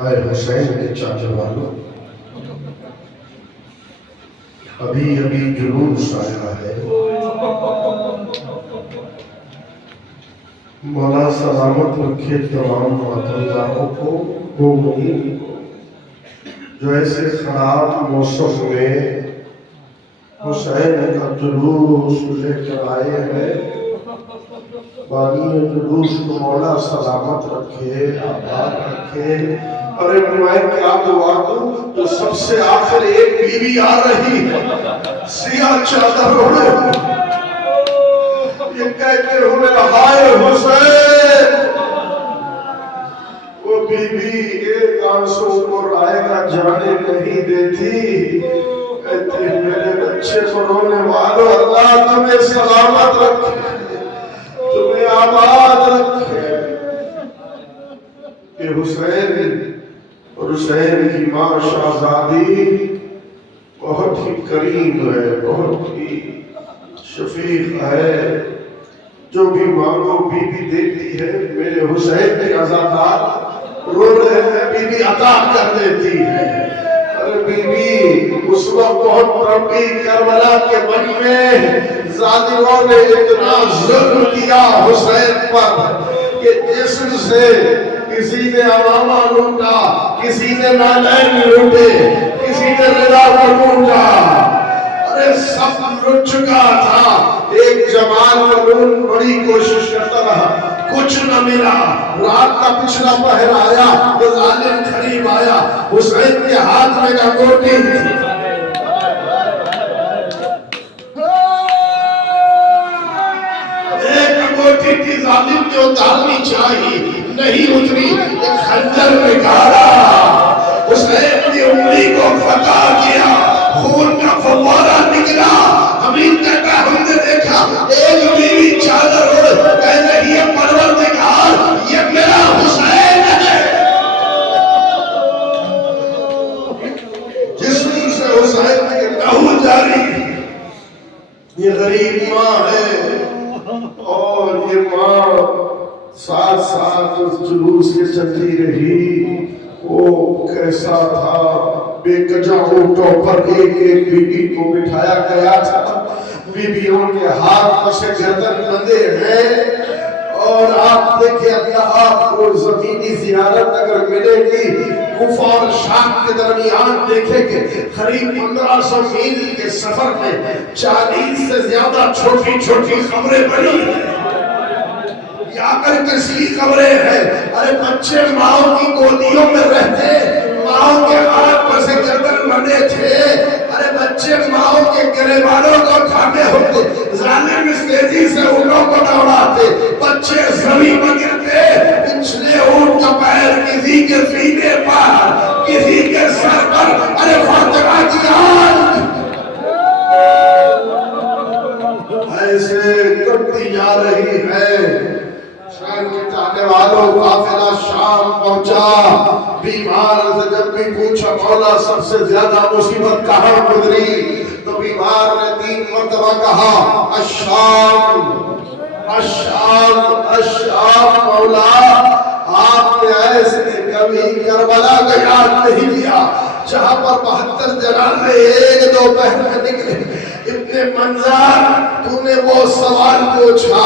ہائے حسین کے چاچا والوں، ابھی ابھی جلوس آیا ہے، مولا سلامت رکھے تمام ماتمداروں کو، وہ مومنین کو جو ایسے خراب موسم میں حسین کا جلوس لے کر آئے ہیں۔ بانی جلوس کو مولا سلامت رکھے، آباد رکھے۔ ارے میں کیا دعا دوں، تو سب سے آخر ایک بیوی آ رہی ہے، سیاہ چادر اوڑھے، یہ کہتے ہوئے ہائے حسین۔ وہ بیوی ایک آنسو کو رائے گا جانے نہیں دیتی، کہتی میرے بچے کو رونے والوں، اللہ تمہیں سلامت رکھے، تمہیں آباد رکھے۔ کہ حسین کی ماں شہزادی بہت ہی کریم ہے، بہت ہی شفیق ہے، جو بھی مانگو بی بی دیتی ہے۔ میرے حسین کے عزادار رو رہے ہیں، بی بی عطا کر دیتی ہے۔ ارے بی بی اس وقت بہت تڑپی، کربلا کے بن میں ظالموں نے اتنا ظلم کیا حسین پر کہ جسم سے کسی نے امامہ لوٹا، کسی نے نالین لوٹے، کسی نے رضا کو لوٹا، ارے سب لٹ چکا تھا۔ ایک جمال ملون بڑی کوشش کرتا رہا، کچھ نہ ملا۔ رات کا پچھلا پہر آیا، وہ ظالم قریب آیا، حسین کے ہاتھ میں انگوٹی تھی، ایک انگوٹی تھی، ظالم نے اتارنی چاہیے، نہیں اتری، ایک خنجر نکالا، حسین کی انگلی کو قطع کیا، خون کا فوارہ نکلا۔ امین کہتا ہم نے دیکھا ایک بیوی چادر اوڑھ کہہ رہی ہے پروردگار یہ میرا حسین ہے۔ جسم سے حسین کے لہو جاری، یہ غریب ماں ہے، اور یہ ماں ساتھ ساتھ اس جلوس کے چلتی رہی۔ وہ کیسا تھا، بے کجا اونٹوں پر ایک ایک بی بی کو بٹھایا گیا تھا، بیویوں کے ہاتھ پس گردن بندے ہیں۔ اور آپ دیکھیں اللہ آپ کو زمینی زیارت اگر ملے گی، کوفہ اور شام کے درمیان دیکھیں کہ قریب 1500 میل کے سفر میں 40 سے زیادہ چھوٹی چھوٹی قبریں بنی ہیں، یا کر کسی قبریں ہیں۔ ارے بچے ماں کی گودیوں میں رہتے، ماں کے ہاتھ پر سے گردن بندے تھے، ارے بچے ماں کے گریبانوں کو تھامے ہوتے، ظالم اس تیزی سے انہوں کو دوڑاتے، بچے زمین پر گرتے، پچھلے اونٹ کا پیر کسی کے سینے پر، کسی کے سر پر، ارے فاطمہ کی آنکھ ایسے کٹتی جا رہی ہے۔ شام کے چاہنے والوں قافلہ شام پہنچا، بیمار سے جب بھی پوچھا مولا سب سے زیادہ مصیبت کہاں گزری، تو بیمار نے 3 مرتبہ کہا الشام الشام الشام۔ مولا آپ نے ایسے کبھی کربلا کا یاد نہیں لیا جہاں پر 72 جنازے ایک دو پہر میں نکلے۔ اتنے منظر تو نے وہ سوال پوچھا،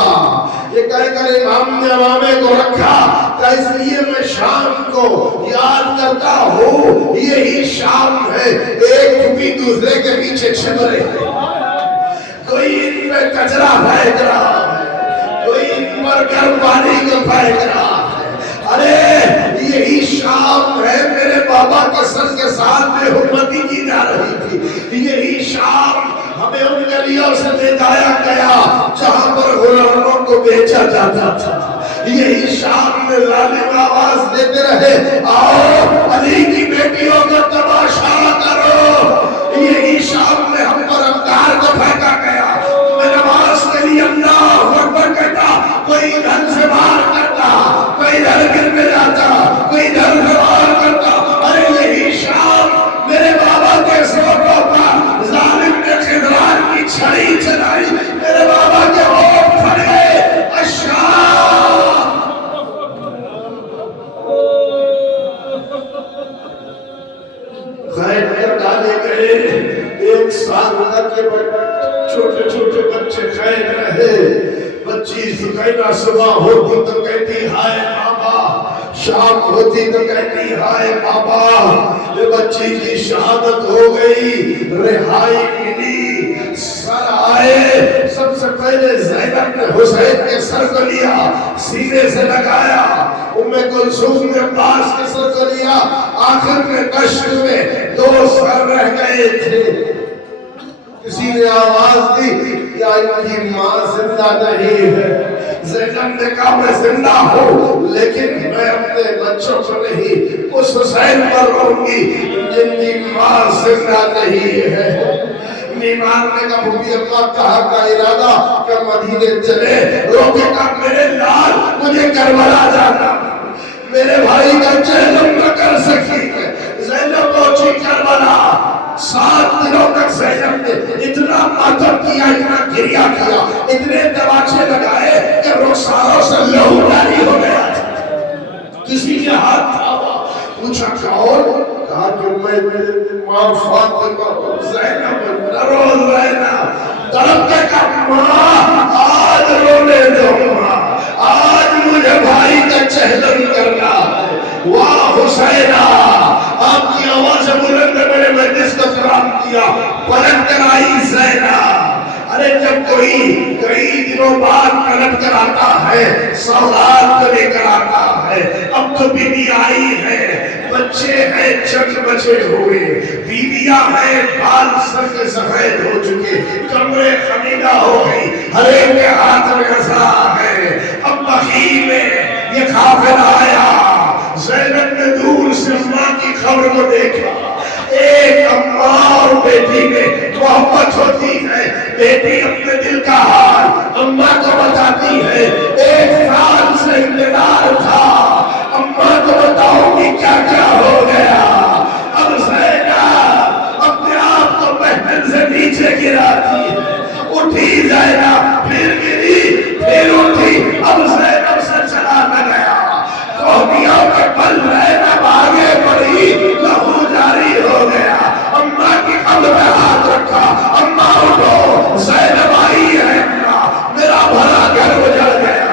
یہ کہہ کر امام نے امامے کو رکھا کہ اس لیے میں شام کو یاد کرتا ہوں، یہی شام ہے ایک پھوپھی دوسرے کے پیچھے چھپ رہے ہیں، کوئی ان میں کچرا پھینک رہا ہے، کوئی ان پر گرم پانی کو پھینک رہا ہے۔ ارے یہی شام ہے میرے بابا کے سر کے ساتھ میں حکمتی کی جا رہی تھی، یہی شام ہمیں ان گلیوں سے لے جایا گیا جہاں پر غلاموں کو بیچا جاتا تھا، یہی شام میں ظالم آواز دیتے رہے آؤ علی کی بیٹیوں کا تماشا کرو، یہی شام میں ہم پر افکار کو پھینکا گیا۔ میں نماز کے لیے اللہ اکبر کہتا، کوئی ادھر سے باہر کرتا، کوئی ادھر گر میں جاتا، کوئی ادھر سے باہر کرتا۔ ارے یہی شام میرے بابا کے سوٹوں پر ظالم نے خضران کی چھڑی چلائی، میرے بابا کے ہونٹ پھڑے الشام۔ چھوٹے چھوٹے بچے قید رہے. بچی سکینہ صبح ہوتی تو کہتی ہائے بابا، شام ہوتی تو کہتی ہائے بابا. یہ بچی کی شہادت ہو گئی، رہائی ملی. سر آئے، سب سے پہلے زینب نے حسین کے سر کو لیا، سینے سے لگایا. ام کلثوم نے عباس کے سر کو لیا. آخر میں دشت میں 2 سر رہ گئے تھے. کسی نے آواز دی یا ان کی ماں زندہ نہیں ہے. زینب نے کہا میں زندہ ہوں لیکن میں اپنے بچوں کو نہیں، اس حسین پر رہوں گی جن کی ماں زندہ نہیں ہے. نیمان نے کہا بھوبی اللہ کہا کا ارادہ کہ مدینے چلے. روکے کہا میرے لال مجھے کربلا جانا، میرے بھائی کا چہلم نہ کر سکی. زینب پہنچی کربلا. 7 دنوں تک زینب نے اتنا ماتم کیا، اتنا گریہ کیا، اتنے دواچے لگائے کہ رخساروں سے لہو جاری ہو گیا. کسی کے ہاتھ تھاما، پوچھا کون؟ کہا کہ میں ماں فاطمہ زینب روز رہنا. طرف کے کہا ماں آج رونے دو، ماں آج مجھے بھائی کا چہلم کرنا ہے. واہ حسینہ، آپ کی آواز بلند نے میرے مجلس کو خراب کیا. پلٹ کر آئی زینب. ارے جب کوئی کئی دنوں بعد پلٹ کر آتا ہے، سوغات کو لے کر آتا ہے. اب تو بیوی آئی ہے، بچے ہیں چک بچے ہوئے، بیویاں ہیں بال سر کے سفید ہو چکے، کمرے خمیدہ ہو گئی، ہر ایک کے ہاتھ میں عصا ہے. اب بخیل میں یہ قافلہ آیا. زینب نے دور سے اماں کی خبر کو دیکھا. ایک اماں اور بیٹی میں محبت ہوتی ہے. بیٹی اپنے دل کا حال اماں کو بتاتی ہے. 1 سال سے انتظار تھا، اماں کو بتاؤں گی کیا کیا ہو گیا. اب زینب اپنے آپ کو بہتر سے نیچے گراتی ہے. اٹھی زینب، پھر گری، پھر اٹھی. اب زینب سے چلا نہ گیا. کوہنیوں کے پل زینب آگے بڑھی، لہو جاری ہو گیا. اماں کی قبر میں ہاتھ رکھا. اماں اٹھو، زینب آئی ہے. اماں میرا بھلا گھر اجڑ گیا.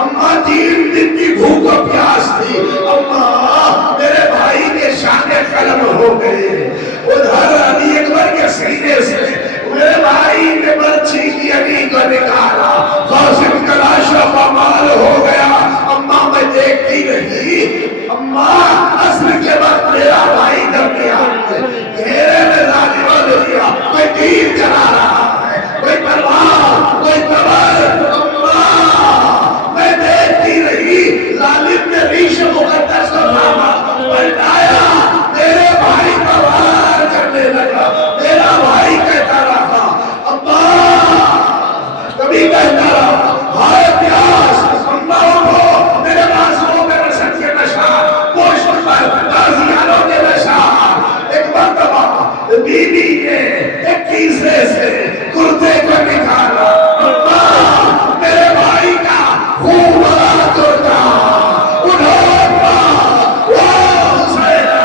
اماں 3 دن کی بھوک و پیاس تھی. اماں میرے بھائی کے شان قلم ہو گئے. ادھر علی اکبر کے سینے سے میرے بھائی نے برچھی کی علی کو نکالا. قاسم کا لاشا پامال ہو گیا. اماں میں دیکھتی رہی. اماں عصر کے وقت میرا بھائی درمیان میں گھیرے میں ظالموں نے دیا، کوئی تیر چلا رہا ہے، کوئی تلوار، کوئی تبر. اماں میں دیکھتی رہی. ظالم نے ریش مقدس کو تھاما، پلٹایا، میرے بھائی پر وار کرنے لگا. میرا بھائی کہتا رہا اماں، کبھی کہتا رہا ہائے پیاس. اماں اٹھو، میرے بازوں میں رسن کے نشان، پوشت پر تازیانوں کے نشان. ایک مرتبہ بیوی نے ایک کیسے سے کرتے کو نکالا. اماں میرے بھائی کا خوب بڑا کرتا. اٹھو اماں، واہ حسینہ.